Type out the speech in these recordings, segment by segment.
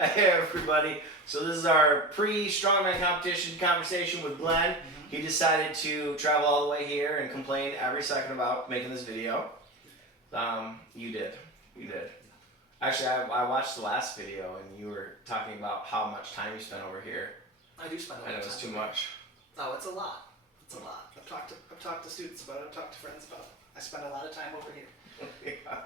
Hey everybody. So this is our pre-strongman competition conversation with Glen. He decided to travel all the way here and complain every second about making this video. You did. Actually, I watched the last video and you were talking about how much time you spent over here. I do spend a lot And of it time. was too much. Oh, it's a lot. I've talked to students about it. I've talked to friends about it. I spend a lot of time over here. Yeah.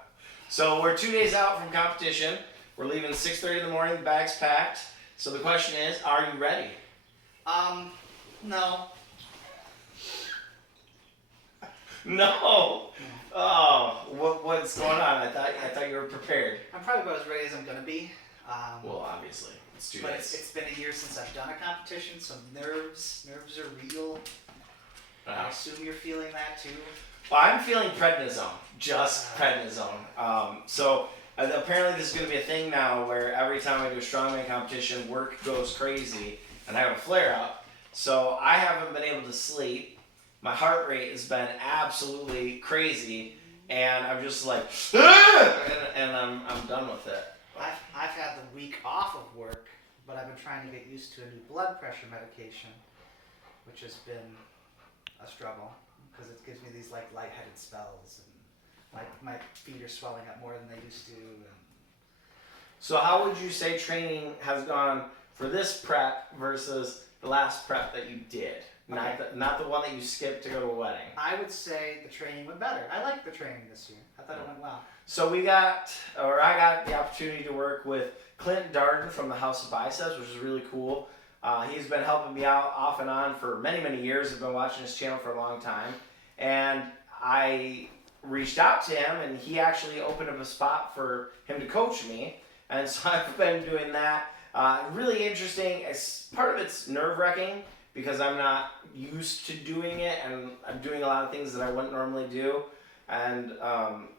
So we're 2 days out from competition. We're leaving 6:30 in the morning. The bag's packed. So the question is, are you ready? No. No. Oh, what's going on? I thought you were prepared. I'm probably about as ready as I'm gonna be. Well, obviously, it's 2 But days. it's been a year since I've done a competition, so nerves are real. I assume you're feeling that too. Well, I'm feeling prednisone, just prednisone. So apparently this is going to be a thing now where every time I do a strongman competition, work goes crazy and I have a flare up. So I haven't been able to sleep. My heart rate has been absolutely crazy, and I'm just like, and I'm done with it. I've had the week off of work, but I've been trying to get used to a new blood pressure medication, which has been a struggle because it gives me these like lightheaded spells, and my feet are swelling up more than they used to. And so how would you say training has gone for this prep versus the last prep that you did? Okay. Not the one that you skipped to go to a wedding. I would say the training went better. I liked the training this year. I thought it went well. So I got the opportunity to work with Clint Darden from the House of Biceps, which is really cool. He's been helping me out off and on for many, many years. I've been watching his channel for a long time. And I reached out to him, and he actually opened up a spot for him to coach me. And so I've been doing that. Really interesting. Part of it's nerve-wracking because I'm not used to doing it, and I'm doing a lot of things that I wouldn't normally do. And,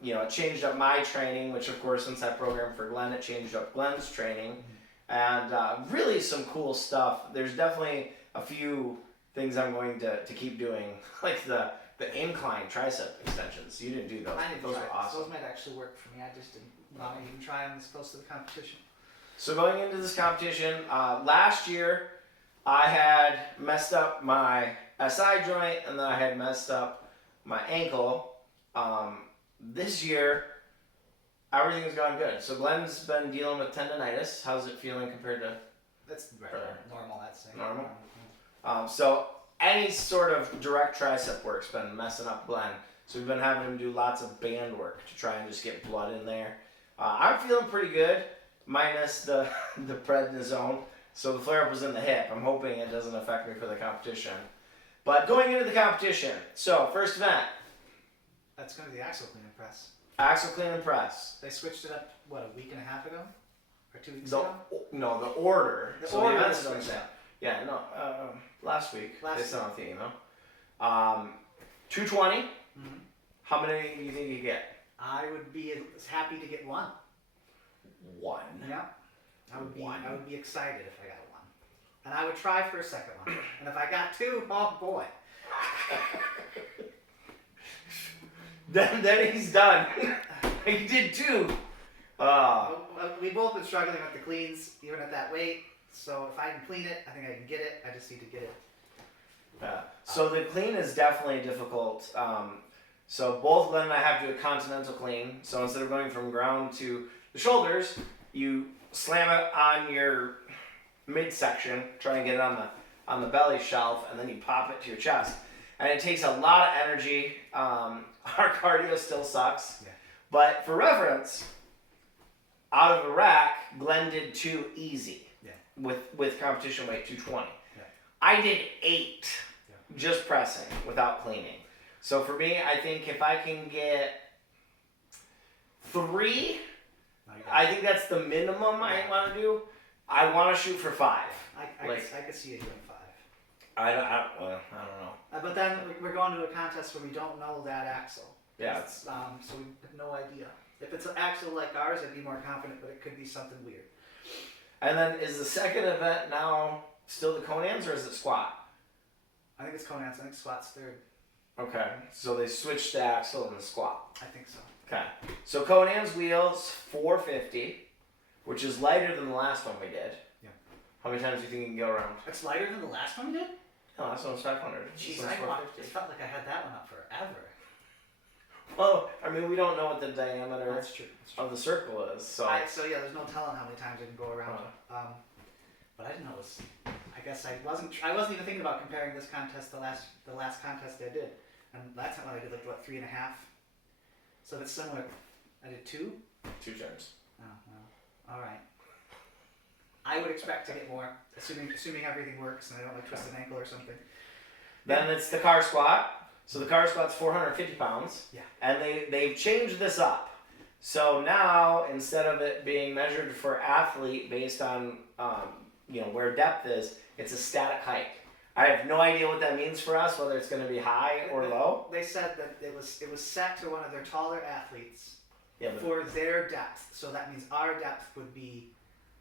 it changed up my training, which, of course, since I programmed for Glen, it changed up Glen's training. And really some cool stuff. There's definitely a few things I'm going to keep doing, like the incline tricep extensions. You didn't do those. I didn't those try were it. awesome. Those might actually work for me. I just didn't want to even try them this close to the competition. So going into this competition, last year I had messed up my SI joint, and then I had messed up my ankle. This year, everything's gone good. So Glen's been dealing with tendonitis. How's it feeling compared to That's normal, I'd say. normal? So any sort of direct tricep work's been messing up Glen. So we've been having him do lots of band work to try and just get blood in there. I'm feeling pretty good, minus the prednisone. So the flare-up was in the hip. I'm hoping it doesn't affect me for the competition. But going into the competition, so first event, That's going to be the axle clean and press. axle clean and press. They switched it up, what, a week and a half ago? Or 2 weeks The ago? order. The So order the was event's switched done. Yeah, no, last week. Last They week. sent out the email. 220. Mm-hmm. How many do you think you get? I would be happy to get one. One. Yeah. I would One. be excited if I got one. And I would try for a second one. And if I got two, oh boy. Then he's done. He did two. We both been struggling with the cleans, even at that weight. So if I can clean it, I think I can get it. I just need to get it. Yeah. So the clean is definitely difficult. So both Glenn and I have to do a continental clean. So instead of going from ground to the shoulders, you slam it on your midsection, try and get it on the belly shelf, and then you pop it to your chest. And it takes a lot of energy. Our cardio still sucks. Yeah. But for reference, out of a rack, Glenn did 2 easy. Yeah. With competition weight 220. Yeah. I did 8 just pressing without cleaning. So for me, I think if I can get 3, I think that's the minimum I want to do. I want to shoot for 5. I could see you doing 5. I don't know. But then we're going to a contest where we don't know that axle. Yeah. So we have no idea. If it's an axle like ours, I'd be more confident, but it could be something weird. And then is the second event now still the Conans, or is it squat? I think it's Conan's. I think squat's third. Okay, so they switched the axle and the squat. I think so. Okay, so Conan's wheels 450, which is lighter than the last one we did. Yeah. How many times do you think you can go around? It's lighter than the last one we did? No, last one was 500. Jeez, This one's it 450. felt like I had that one up forever. Well, I mean, we don't know what the diameter That's true. of the circle is, so. So yeah, there's no telling how many times I can go around. But I didn't know it was. I guess I wasn't even thinking about comparing this contest to the last contest I did. And last time I did like what 3.5. So it's similar. I did 2. 2 turns. Oh well. All right. I would expect to get more, assuming everything works and I don't like twist an ankle or something. Then it's the car squat. So the car squat's 450 pounds. Yeah. And they've changed this up. So now, instead of it being measured for athlete based on where depth is, it's a static height. I have no idea what that means for us, whether it's going to be high or low. They said that it was set to one of their taller athletes For their depth. So that means our depth would be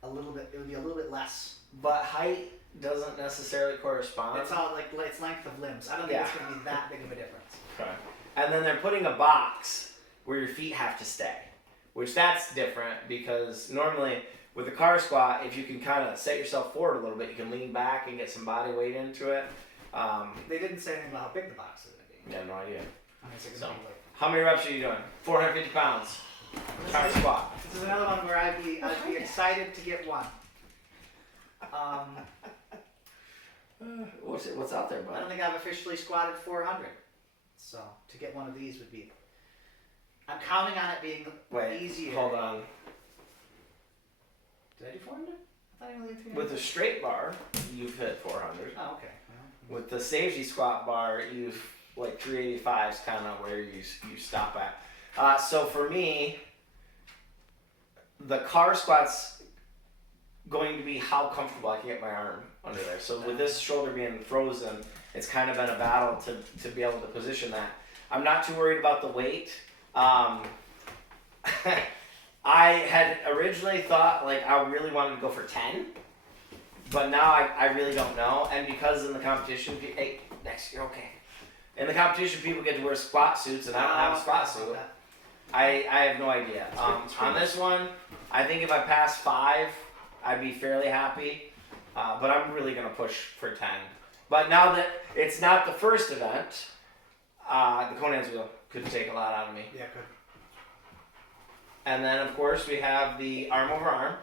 a little bit less. But height doesn't necessarily correspond. It's all like it's length of limbs. I don't think it's going to be that big of a difference. Okay. And then they're putting a box where your feet have to stay, which that's different because normally with the car squat, if you can kind of set yourself forward a little bit, you can lean back and get some body weight into it. They didn't say anything about how big the box is going to be. Yeah, no idea. I mean, it's So, gonna be like, how many reps are you doing? 450 pounds. Car squat. this is another one where I'd be excited to get one. What's out there, I bud? don't think I've officially squatted 400. So to get one of these would be. I'm counting on it being easier. Hold on. Did I do 400? I thought I only did 300. With the straight bar, you've hit 400. Oh, okay. Well, With the safety squat bar, you've like 385 is kind of where you stop at. So for me, the car squat's going to be how comfortable I can get my arm under there. So with this shoulder being frozen, it's kind of been a battle to be able to position that. I'm not too worried about the weight. I had originally thought like I really wanted to go for 10, but now I really don't know. And because in the competition, hey, next you're okay. In the competition, people get to wear squat suits, and I don't have a squat suit. I have no idea. On this one, I think if I pass 5, I'd be fairly happy. But I'm really gonna push for 10. But now that it's not the first event, the Conan's wheel could take a lot out of me. Yeah, good. And then, of course, we have the arm over arm,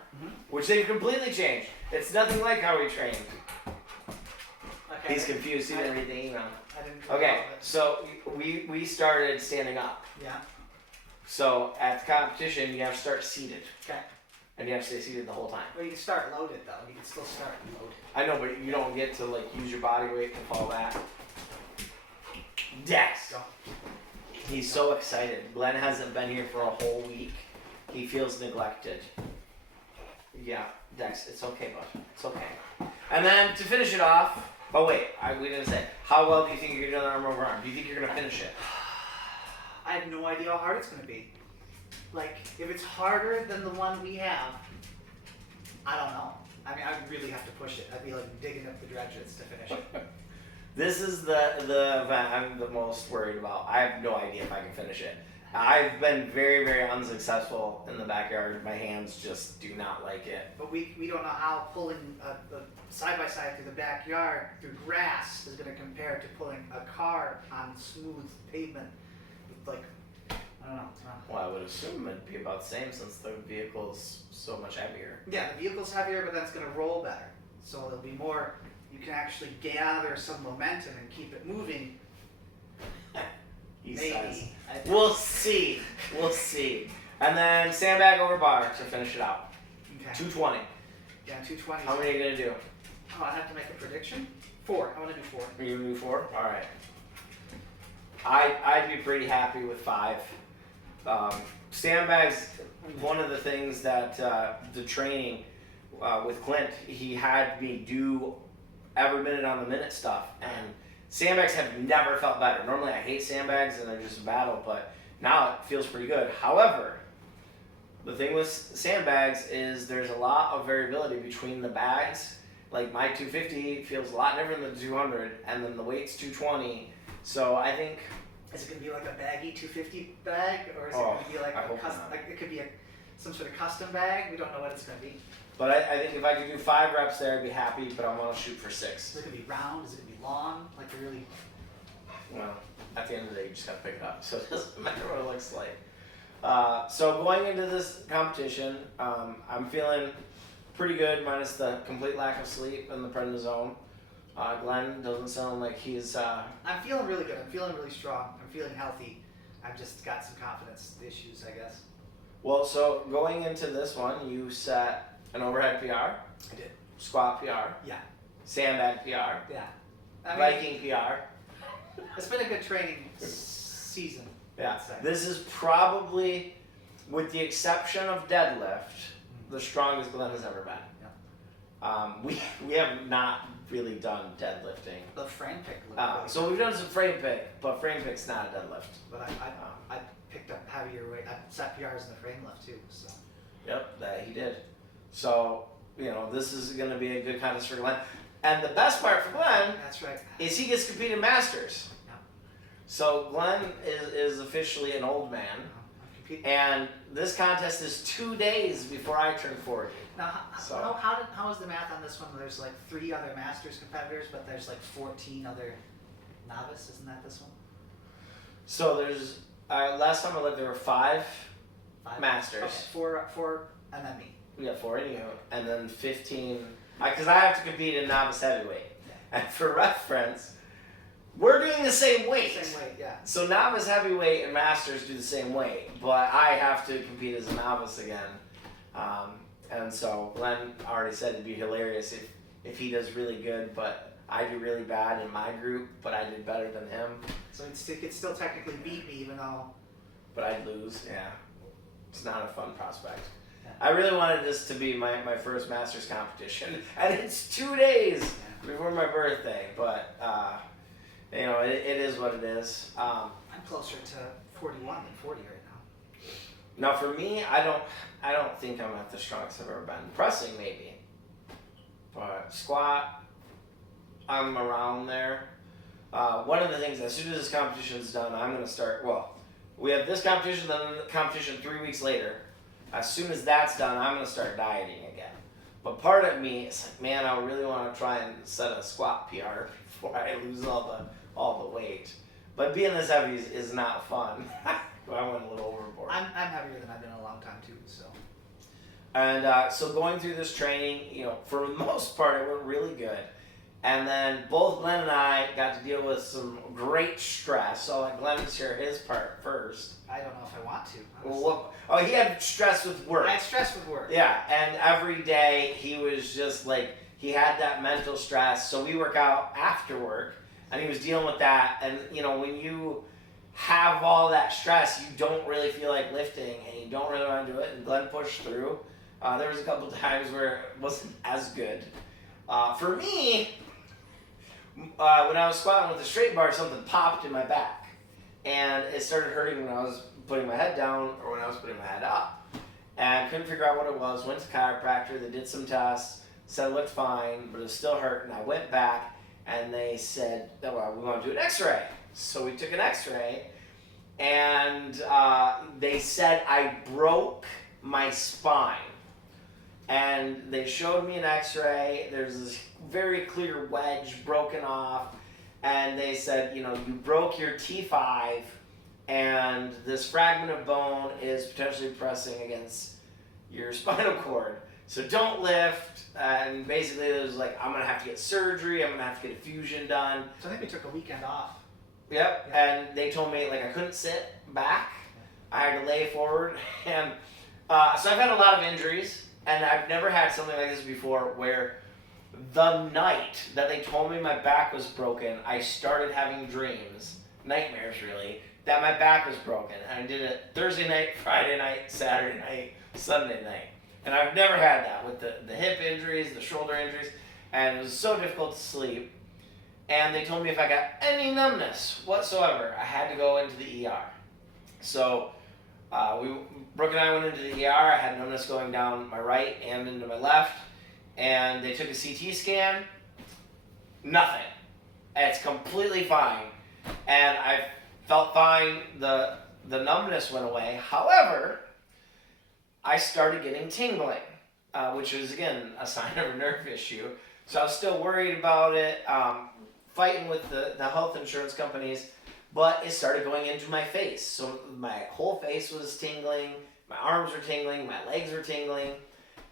which they've completely changed. It's nothing like how we trained. Okay. He's confused. He didn't read the email. I didn't. Okay, so we started standing up. Yeah. So at the competition, you have to start seated. Okay. And you have to stay seated the whole time. Well, you can start loaded though. You can still start loaded. I know, but you don't get to like use your body weight to fall back. Dex. Go. He's so excited. Glen hasn't been here for a whole week. He feels neglected. Yeah, Dex, it's okay, bud. It's okay. And then to finish it off, we didn't say, how well do you think you're going to do arm over arm? Do you think you're going to finish it? I have no idea how hard it's going to be. Like, if it's harder than the one we have, I don't know. I mean, I would really have to push it. I'd be like digging up the dredges to finish it. This is the event I'm the most worried about. I have no idea if I can finish it. I've been very, very unsuccessful in the backyard. My hands just do not like it. But we don't know how pulling a side-by-side through the backyard, through grass, is going to compare to pulling a car on smooth pavement. Like, I don't know. It's not. Well, I would assume it'd be about the same since the vehicle's so much heavier. Yeah, the vehicle's heavier, but then it's going to roll better. So it'll be more, you can actually gather some momentum and keep it moving. He Maybe. says. We'll see. We'll see. And then sandbag over bar to finish it out. Okay. 220. Yeah, 220. How many are you going to do? Oh, I have to make a prediction? 4. I want to do 4. Are you going to do 4? Alright. I'd be pretty happy with 5. Sandbags, one of the things that the training with Clint, he had me do every minute on the minute stuff. And sandbags have never felt better. Normally I hate sandbags and they're just a battle, but now it feels pretty good. However, the thing with sandbags is there's a lot of variability between the bags. Like my 250 feels a lot different than the 200, and then the weight's 220. So I think... Is it going to be like a baggy 250 bag, or is it Oh, going to be like I a hope custom? not. Like it could be a some sort of custom bag. We don't know what it's going to be. But I think if I could do 5 reps there, I'd be happy, but I want to shoot for 6. Is it going to be round? Is it going to be long? Like a really... Well, at the end of the day, you just got to pick it up. So it doesn't matter what it looks like. So going into this competition, I'm feeling pretty good, minus the complete lack of sleep and the prednisone. Glenn doesn't sound like he's... I'm feeling really good. I'm feeling really strong. I'm feeling healthy. I've just got some confidence issues, I guess. Well, so going into this one, you set an overhead PR. I did. Squat PR. Yeah. Sandbag PR. Yeah. I mean, Viking PR. it's been a good training season. Yeah. I'd say. This is probably, with the exception of deadlift, the strongest Glenn has ever been. Yeah. We have not really done deadlifting. The frame pick looked really So we've done some frame pick, but frame pick's not a deadlift. But I picked up heavier weight. I set PRs in the frame lift too. So. Yep, that he did. So, this is going to be a good contest for Glenn. And the best part for Glenn That's right. is he gets to compete in Masters. Yeah. So Glenn is officially an old man. And this contest is 2 days before I turn 40. Now, So- how is the math on this one? There's like 3 other Masters competitors, but there's like 14 other novice. Isn't that this one? So there's, last time I looked, there were 5 5 Masters. Okay, 4 and then me. We got 4 in you, and then 15, because I have to compete in novice heavyweight. Yeah. And for reference, we're doing the same weight. Same weight, yeah. So novice heavyweight and masters do the same weight, but I have to compete as a novice again. And so Glenn already said it'd be hilarious if he does really good, but I do really bad in my group, but I did better than him. So he could still technically beat me, even though. But I'd lose, yeah. It's not a fun prospect. Yeah. I really wanted this to be my first Masters competition, and it's 2 days before my birthday, but it is what it is. I'm closer to 41 than 40 right now. Now for me, I don't think I'm at the strongest I've ever been. Pressing maybe, but squat, I'm around there. One of the things, as soon as this competition's done, I'm gonna start. Well, we have this competition, then the competition 3 weeks later. As soon as that's done, I'm gonna start dieting again. But part of me is like, man, I really want to try and set a squat PR before I lose all the weight. But being this heavy is not fun. I went a little overboard. I'm heavier than I've been in a long time too. So. And so going through this training, for the most part, it went really good. And then both Glenn and I got to deal with some great stress. So I'll let Glenn share his part first. I don't know if I want to. Well, he had stress with work. I had stress with work. Yeah, and every day he was just like, he had that mental stress. So we work out after work, and he was dealing with that. And, when you have all that stress, you don't really feel like lifting, and you don't really want to do it. And Glenn pushed through. There was a couple times where it wasn't as good. For me, when I was squatting with the straight bar, something popped in my back. And it started hurting when I was putting my head down or when I was putting my head up. And couldn't figure out what it was. Went to chiropractor, they did some tests, said it looked fine, but it was still hurting. I went back and they said, well, we want to do an x-ray. So we took an x-ray and they said I broke my spine. And they showed me an x-ray. There's this very clear wedge broken off. And they said, you broke your T5 and this fragment of bone is potentially pressing against your spinal cord. So don't lift. And basically it was like, I'm going to have to get surgery. I'm going to have to get a fusion done. So I think we took a weekend off. Yep. Yeah. And they told me I couldn't sit back. I had to lay forward. And so I've had a lot of injuries. And I've never had something like this before where the night that they told me my back was broken, I started having dreams, nightmares really, that my back was broken. And I did it Thursday night, Friday night, Saturday night, Sunday night. And I've never had that with the hip injuries, the shoulder injuries, and it was so difficult to sleep. And they told me if I got any numbness whatsoever, I had to go into the ER. So Brooke and I went into the ER. I had numbness going down my right and into my left. And they took a CT scan. Nothing. It's completely fine. And I felt fine. The numbness went away. However, I started getting tingling, which is again a sign of a nerve issue. So I was still worried about it, fighting with the health insurance companies, but it started going into my face. So my whole face was tingling, my arms were tingling, my legs were tingling,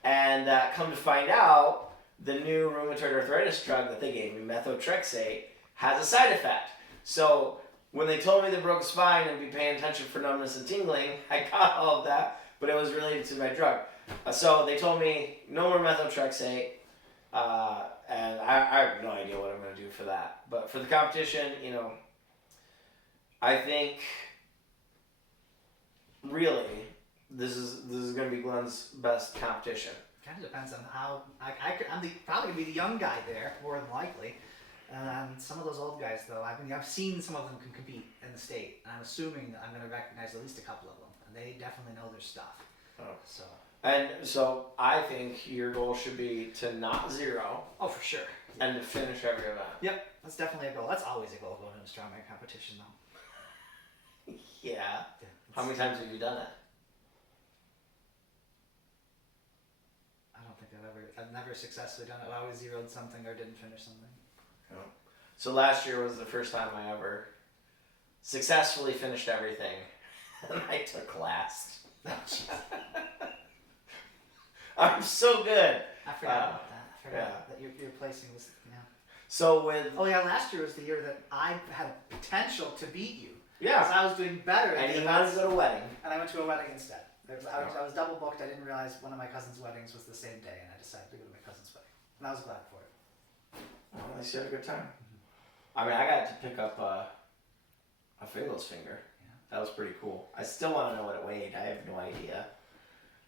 and come to find out, the new rheumatoid arthritis drug that they gave me, methotrexate, has a side effect. So when they told me they broke a spine and be paying attention for numbness and tingling, I got all of that, but it was related to my drug. So they told me no more methotrexate, and I have no idea what I'm going to do for that. But for the competition, I think really this is going to be Glen's best competition. Kind of depends on how I'm probably gonna be the young guy there, more than likely. Some of those old guys, though, I've seen some of them can compete in the state, and I'm assuming that I'm gonna recognize at least a couple of them, and they definitely know their stuff. So I think your goal should be to not zero. Oh, for sure. And to finish every event. Yep, that's definitely a goal. That's always a goal going into a strongman competition, though. Yeah. How many times have you done it? I don't think I've never successfully done it. I always zeroed something or didn't finish something. Oh. So last year was the first time I ever successfully finished everything, and I took last. I'm so good. I forgot about that. I forgot that your placing was, So with... Oh yeah, last year was the year that I had potential to beat you. Yeah. Because I was doing better. And you wanted to go to a wedding. And I went to a wedding instead. I was double booked. I didn't realize one of my cousin's weddings was the same day, and I decided to go to my cousin's wedding. And I was glad for it. Well, at least you had a good time. I mean, I got to pick up a fingerless finger. Yeah. That was pretty cool. I still want to know what it weighed. I have no idea.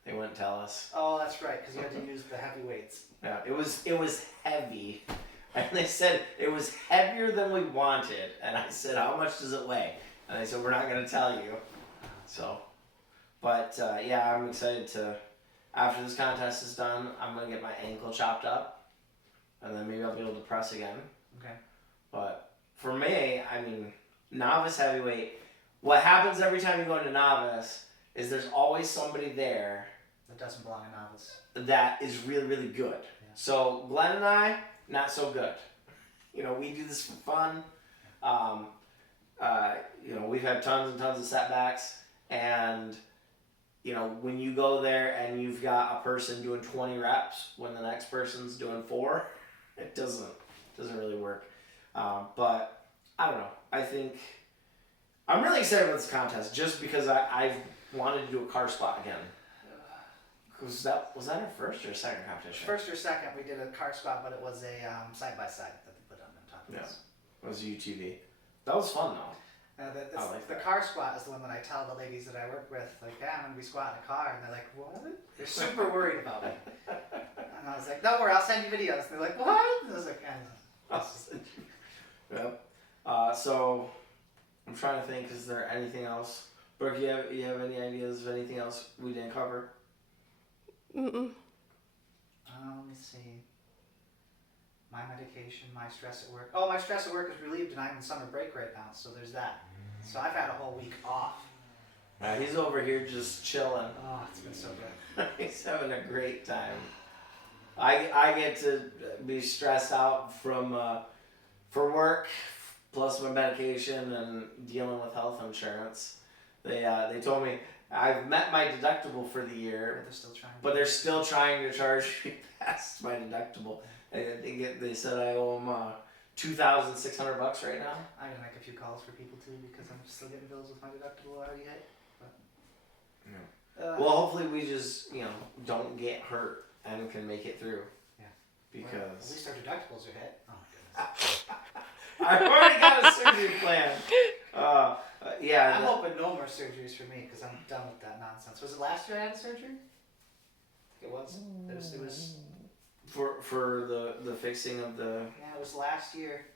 They wouldn't tell us. Oh, that's right, because you had to use the heavy weights. Yeah, it was heavy. And they said it was heavier than we wanted. And I said, how much does it weigh? And they said, we're not going to tell you. So, but yeah, I'm excited to, after this contest is done, I'm going to get my ankle chopped up. And then maybe I'll be able to press again. Okay. But for me, I mean, novice heavyweight, what happens every time you go into novice is there's always somebody there that doesn't belong in novice. That is really, really good. Yeah. So Glen and I, not so good. We do this for fun. We've had tons and tons of setbacks, and when you go there and you've got a person doing 20 reps when the next person's doing 4, it doesn't really work. But I don't know. I think I'm really excited about this contest just because I've wanted to do a car squat again. Was that our first or second competition? First or second, we did a car squat, but it was a side by side that they put on top of us. Yeah, it was a UTV. That was fun though. The car squat is the one that I tell the ladies that I work with, like, yeah, I'm going to be squatting a car, and they're like, what? They're super worried about it. And I was like, don't worry, I'll send you videos. And they're like, what? And I was like, Yep. So I'm trying to think, is there anything else? Brooke, you have any ideas of anything else we didn't cover? Mm-mm. Let me see. My medication, my stress at work. Oh, my stress at work is relieved, and I'm in summer break right now, so there's that. So I've had a whole week off. He's over here just chilling. Oh, it's been so good. He's having a great time. I get to be stressed out from for work, plus my medication and dealing with health insurance. They told me I've met my deductible for the year, but they're still trying to charge me past my deductible. They said I owe them $2,600 right now. I'm gonna make a few calls for people too because I'm still getting bills with my deductible already hit. Well, hopefully we just don't get hurt and can make it through. Yeah. Because at least our deductibles are hit. Oh my goodness. I've already got a surgery plan. Yeah. I'm hoping no more surgeries for me because I'm done with that nonsense. Was it last year I had surgery? It was. It was. For the fixing of the... Yeah, it was last year.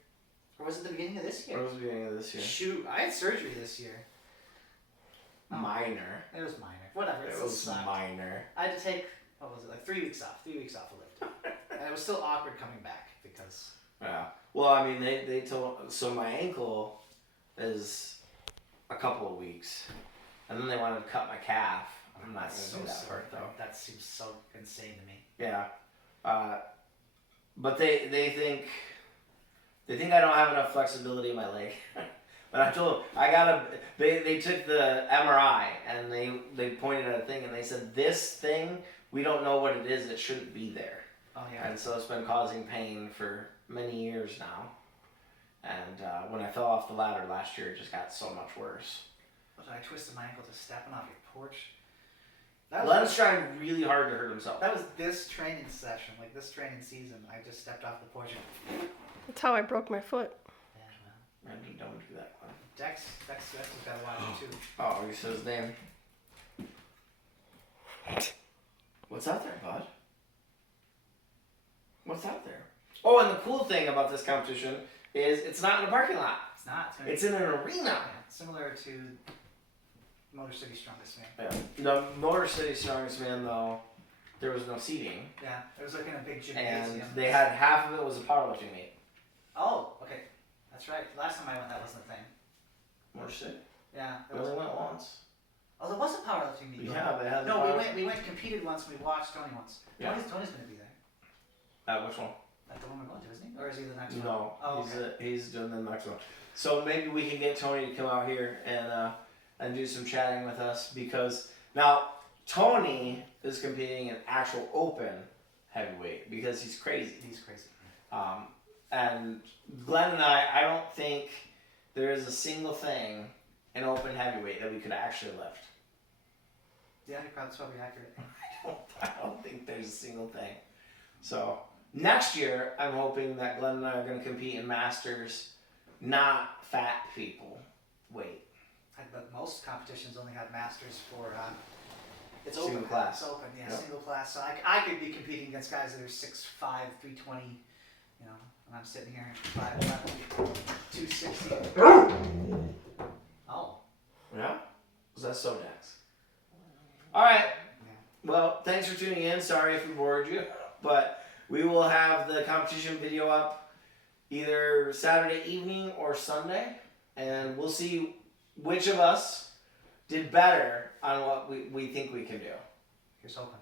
Or was it the beginning of this year? It was the beginning of this year. Shoot, I had surgery this year. Minor. It was minor. Whatever. It was minor. I had to take, 3 weeks off. 3 weeks off of lift. And it was still awkward coming back because... Yeah. Well, I mean, they told... So my ankle is a couple of weeks. And then they wanted to cut my calf. I'm not That's gonna do that so part though. That seems so insane to me. Yeah, but they think I don't have enough flexibility in my leg. But I told them I gotta. They took the MRI and they pointed at a thing and they said this thing we don't know what it is. It shouldn't be there. Oh yeah. And so it's been causing pain for many years now. And when I fell off the ladder last year, it just got so much worse. But I twisted my ankle just stepping off your porch. Glen's trying really hard to hurt himself. That was this training session, like this training season. I just stepped off the porch and... That's how I broke my foot. Yeah, well. Randy, don't do that, Glenn. Dex has got to watch it too. Oh, you said his name. What's out there, bud? What's out there? Oh, and the cool thing about this competition is it's not in a parking lot. It's not. It's in an arena. Yeah, similar to Motor City Strongest Man. Yeah. The Motor City Strongest Man, though, there was no seating. Yeah, it was like in a big gymnasium. And they had half of it was a powerlifting meet. Oh, okay. That's right. Last time I went, that wasn't the thing. Motor City? Yeah. We only went once. Oh, there was a powerlifting meet. Yeah, they had No, we went competed once and we watched Tony once. Yeah. Tony's going to be there. Which one? That's the one we're going to, isn't he? Or is he the next one? No, Oh, he's doing the next one. So maybe we can get Tony to come out here and do some chatting with us because now Tony is competing in actual open heavyweight because he's crazy. He's crazy. And Glenn and I don't think there is a single thing in open heavyweight that we could actually lift. Yeah, that's probably accurate. I don't think there's a single thing. So next year, I'm hoping that Glenn and I are going to compete in Masters, not fat people weight. But most competitions only have masters for it's Single open class. It's open, yeah, Yep. single class. So I could be competing against guys that are 6'5", 320, you know, and I'm sitting here at 5'11", 260. Oh. Yeah? Was that so, Dex? All right. Yeah. Well, thanks for tuning in. Sorry if we bored you, but we will have the competition video up either Saturday evening or Sunday, and we'll see which of us did better on what we think we can do. Here's hoping.